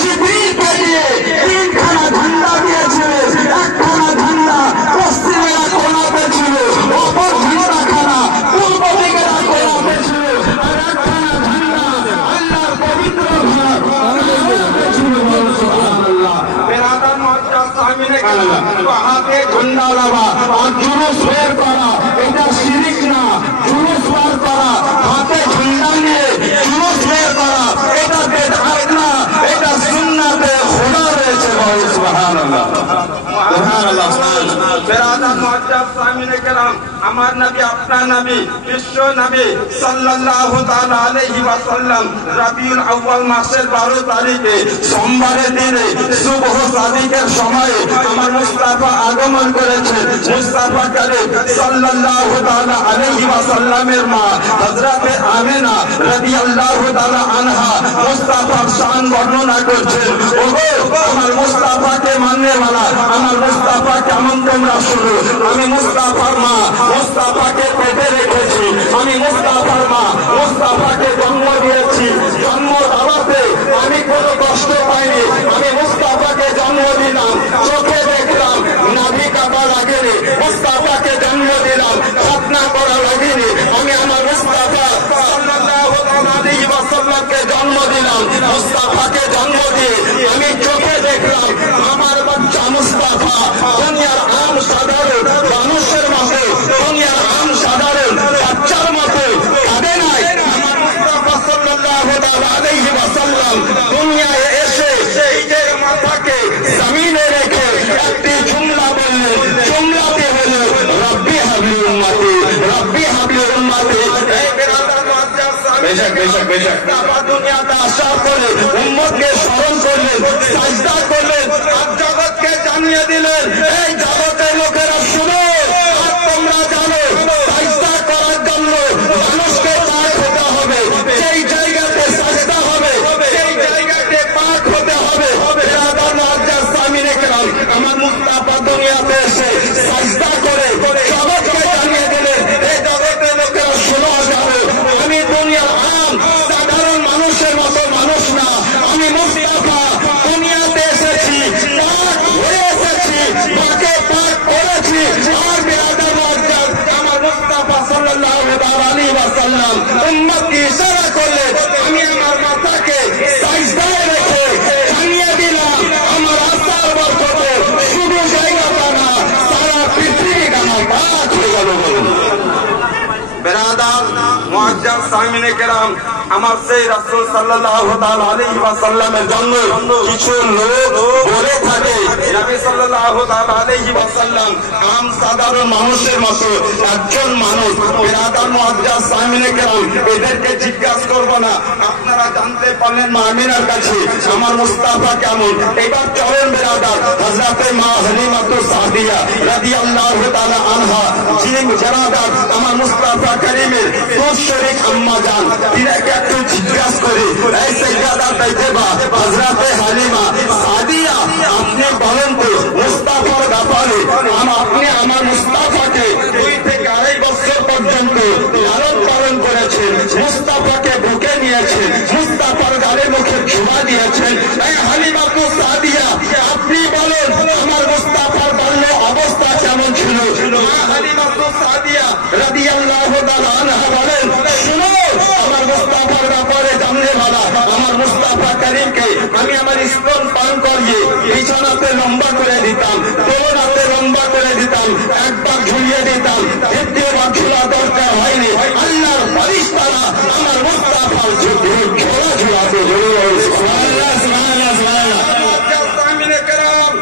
জিবরিলকে দিয়ে 3খানা ঝান্ডা দিয়েছিলেন। একখানা ঝান্ডা পশ্চিমেরা কোনাতে ছিল, অপর ঝান্ডাখানা পূর্ব দিকেরা কোনাতে ছিল, আর একখানা ঝান্ডা আল্লাহর পবিত্র ঘর ছিল। সুবহানাল্লাহ। বেরাদার মুআজ্জাজ সামিনে কালাম তো হাতে ঝান্ডা লাগা আর জুলুস বের করা, এটা শিরক না। জুলুস বের করা, হাতে ঝান্ডা নিয়ে জুলুস বের করা, এটা বিদআত না, এটা সুন্নাতে খোদা রয়েছে। সুবহানাল্লাহ সুবহানাল্লাহ। বেরাদার মুআজ্জাজ সামিনে কালাম, আমার নবী আপনার নবী বিশ্ব নবী সাল্লাল্লাহু তাআলা আলাইহি ওয়াসাল্লাম রবিউল আউয়াল মাসের 12 তারিখে সোমবারের দিনে সুবহ সাদিকের সময়ে আমার মুস্তাফা আগমন করেছেন। মুস্তাফা কারীম সাল্লাল্লাহু তাআলা আলাইহি ওয়াসাল্লামের মা হযরতে আমিনা রাদিয়াল্লাহু তাআলা আনহা মুস্তাফার শান বর্ণনা করছেন। ওগো আমার মুস্তাফাকে মাননে वाला, আমার মুস্তাফা কেমন তোমরা শুনো। আমি মুস্তাফার মা, মুস্তাফাকে পেটে রেখেছি। আমি মুস্তাফার মা, মুস্তাফাকে জন্ম দিয়েছি। জন্ম দেওয়াতে আমি কোনো কষ্ট পাইনি। আমি মুস্তাফাকে জন্ম দিলাম, চোখে দেখলাম, নাভি কাটা লাগেনি। মুস্তাফাকে জন্ম দিলাম, খাতনা করা লাগেনি। আমি আমার মুস্তাফা সাল্লাল্লাহু আলাইহি ওয়াসাল্লামকে জন্ম দিলাম। মুস্তাফাকে জন্ম দিয়ে আমি চোখে দেখলাম আমার বাচ্চা মুস্তাফা দুনিয়ার আম সাধারণ মানুষের মতো, দুনিয়ার আম সাধারণ বাচ্চার মতো কাঁদে নাই। আমার মুস্তাফা সাল্লাল্লাহু আলাইহি ওয়াসাল্লাম দুনিয়ায় এসে নিজের মাথাকে জমিনে রেখে একটি জুমলা বললেন। জুমলাতে হলো রব্বি হাবলি উম্মতি, রব্বি হাবলি উম্মতি। এই বেরাদার মুআজ্জাজ মুস্তাফা দুনিয়াতে আসার পরে উম্মতকে স্মরণ করলেন, সাজদা করলেন, আর জগৎকে জানিয়ে দিলেন, এই জগতের লোকেরা শুনো, আর তোমরা জানো সাজদা করার জন্য মানুষকে পাক হতে হবে। যেই জায়গাতে সাজদা হবে সেই জায়গাতে পাক হতে হবে। বেরাদার মুআজ্জাজ সামিনে কেরাম, আমার মুস্তাফা দুনিয়াতে এসে সাজদা করে জগৎকে জানিয়ে দিলেন, এই জগতের লোকেরা শুনো, জানো আমি দুনিয়ার আম সাধারণ মানুষের মতো মানুষ না। আমি মুস্তাফা দুনিয়াতে এসেছি, পাক হয়ে এসেছি, পাকে পাক করেছি। আর বেরাদার মুআজ্জাজ আমার মুস্তাফা সাল্লাল্লাহু আলাইহি ওয়াসাল্লাম উম্মতকে ইশারা করলেন, আমি আমার মাথাকে সাজদায় রেখে জানিয়ে দিলাম আমার আসার বরকতে শুধু জায়গাটা না, সারা পৃথিবীটা আমার পাক হয়ে গেল। বেরাদার মুআজ্জাজ সামিনে কেরাম, আমার সেই রাসূল সাল্লাল্লাহু তাআলা আলাইহি ওয়াসাল্লামের জন্য কিছু লোক বলে থাকে নবী সাল্লাল্লাহু তাআলা আলাইহি ওয়াসাল্লাম আম সাধারণ মানুষের মতো একজন মানুষ। বেরাদার মুআজ্জাজ সামিনে কেরাম, এদেরকে জিজ্ঞাসা করব না, আপনারা জানতে পারলেন মা আমিনার কাছে আমার মুস্তাফা কেমন। এবার চলেন বেরাদার হযরতে মা হালিমাতুস সাদিয়া রাদিয়াল্লাহু তাআলা আনহা, যিনি বেরাদার আমার মুস্তাফা কারীমের দুধ শরীক আম্মা জান, তিনাকে একটু জিজ্ঞাসা করে, এই সাইয়্যিদা তাইয়্যিবা হযরতে হালিমা সাদিয়া, আপনি বলেন তো মুস্তাফার ব্যাপারে, আপনি আমার মুস্তাফাকে 2 থেকে 2.5 বছর পর্যন্ত লালন পালন করেছেন, মুস্তাফাকে বুকে নিয়েছেন, মুস্তাফার গালে মুখে চুমা দিয়েছেন। এই হালিমাতুস সাদিয়া, আপনি বলেন আমার মুস্তাফার বাল্য অবস্থা কেমন ছিল। মা হালিমাতুস সাদিয়া রাদিয়াল্লাহু তাআলা আনহা বলেন, শুনো আমার মুস্তাফার ব্যাপারে জানলে ভালো, আমার মুস্তাফা কারীমকে আমি আমার স্তন পান করিয়ে বিছানাতে লম্বা করে দিতাম, দোলনাতে লম্বা করে দিতাম, একবার ঝুলিয়ে দিতাম, দ্বিতীয়বার ঝুলা দরকার হয়নি। আল্লাহর ফেরেশতারা আমার মুস্তাফার ঝোলা ঝুলাতে সুবহানাল্লাহ সুবহানাল্লাহ সুবহানাল্লাহ। সামিনে কেরাম,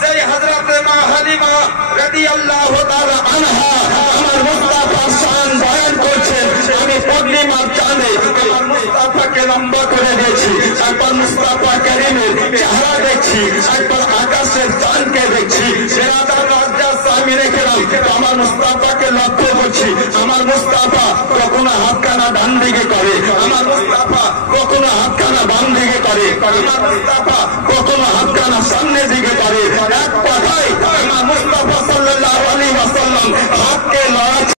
সেই হযরতে মা হালিমা রাদিয়াল্লাহু তাআলা আনহা আমার মুস্তাফার শান বয়ান করছেন। আমি পূর্ণিমার চাঁদে আমার মুস্তাফাকে লম্বা করে দিয়েছি, একবার মুস্তাফা কারীমের চেহারা দেখছি, একবার আকাশের চাঁদকে দেখছি। বেরাদার মুআজ্জাজ সামিনে কেরাম, আমার মুস্তাফাকে লক্ষ্য করছি। আমার মুস্তাফা কখনো হাতখানা ডান দিকে করে, আমার মুস্তাফা কখনো হাতখানা বাম দিকে করে, আমার মুস্তাফা কখনো হাতখানা সামনে দিকে করে। এক কথায় আমার মুস্তাফা সাল্লাল্লাহু আলাইহি ওয়াসাল্লাম হাতকে লড়া